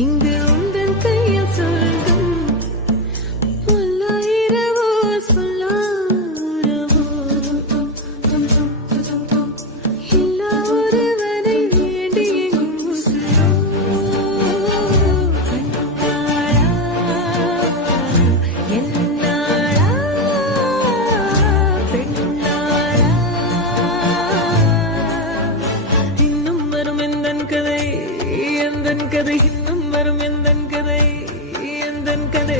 இங்கு உந்தன் கையில் சொர்க்கம் இரவோ சொல்லாரவோ எல்லா ஒருவனை வேண்டி கண்ணாளா என்னாளா பெண்ணாளா இன்னும் வரும் எந்தன் கதை எந்தன் கதை இன்னும் வரும் எந்தன் கதை எந்தன் கதை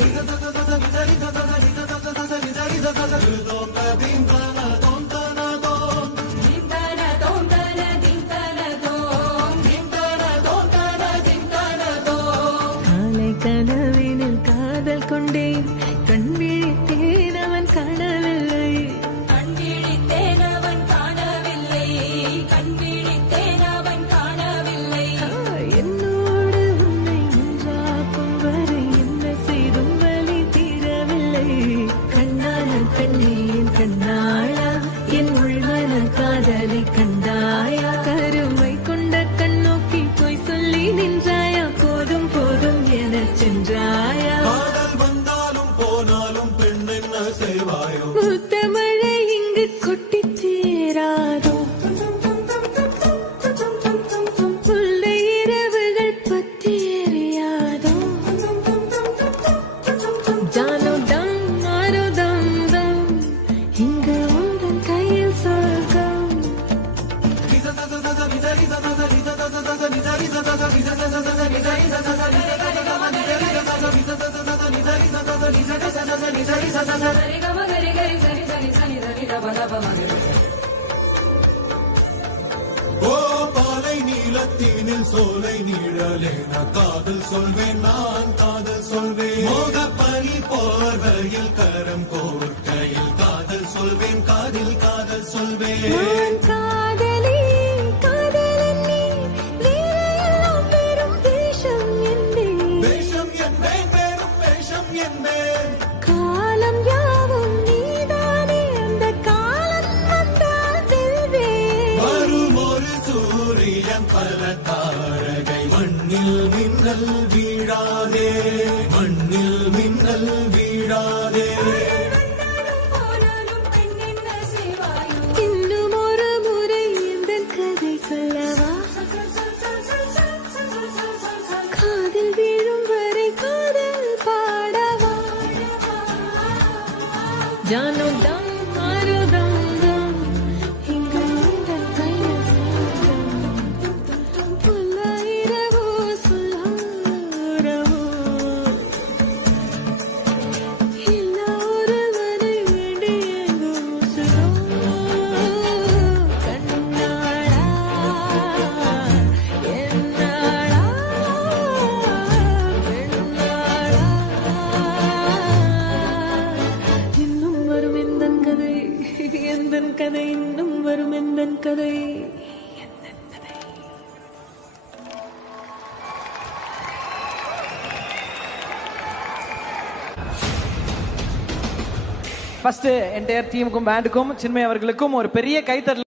காலை கனவினில் காதல் கொண்டேன் கண் விழித்தேன் அவன் காணவில்லை என்னோடு உன்னை ஒன்றாக்கும் வரை என்ன செய்தும் வலி தீரவில்லை கண்ணான பெண்ணே என் கண்ணாளா என் உள்மன காதலை கண்டாயா கருமை கொண்ட கண்ணோக்கி போய் சொல்லி நின்றாயா போதும் போதும் என சென்றாயா வந்தாலும் போனாலும் பெண் என்ன செய்வாயோ முத்தமழை இங்கு கொட்டி சேராதோ புல்லை இரவுகள் பத்தி எறியாதோ ஜானோ தம் மாரோ தம் தம் இங்கு உந்தன் கையில் சொர்க்கம் ஓ பாலை நீலத்தீனில் சோலை நீழலேன காதல் சொல்வேன் நான் காதல் சொல்வேன் மோகப்பனி போர்வையில் கரம் கோர்க்கையில் காதல் சொல்வேன் காதில் காதல் சொல்வேன் நான் காதலி காதலன் நீ வேறையெல்லாம் வெறும் வேஷம் என்பேன் வேஷம் என்பேன் வெறும் வேஷம் என்பேன் காலம் யாவும் நீதானே அந்த காலம் வந்தால் செல்வேன் வரும் ஒரு சூரியன் பல தாரகை மண்ணில் மின்னல் வீழாதே மண்ணில் மின்னல் வீழாதே இன்னும் ஒரு முறை இந்த கதை சொல்லவா காதில் வீழும் வரை காதல் பாடவா ஜானோ தம் மாரோ தம் தம் இங்கு உந்தன் கையில் சொர்க்கம் புல்லாயிரவோ சொல்லாரவோ எல்லா ஒருவனை வேண்டி எங்கும் உசுரோ கண்ணாளா என்னாளா பெண்ணாளா இன்னும் வரும் எந்தன் கதை எந்தன் கதை இன்னும் வரும் எந்தன் கதை ஃபர்ஸ்ட் என்டையர் டீமுக்கும் பேண்டுக்கும் சின்மய் அவர்களுக்கும் ஒரு பெரிய கைத்தட்டல்.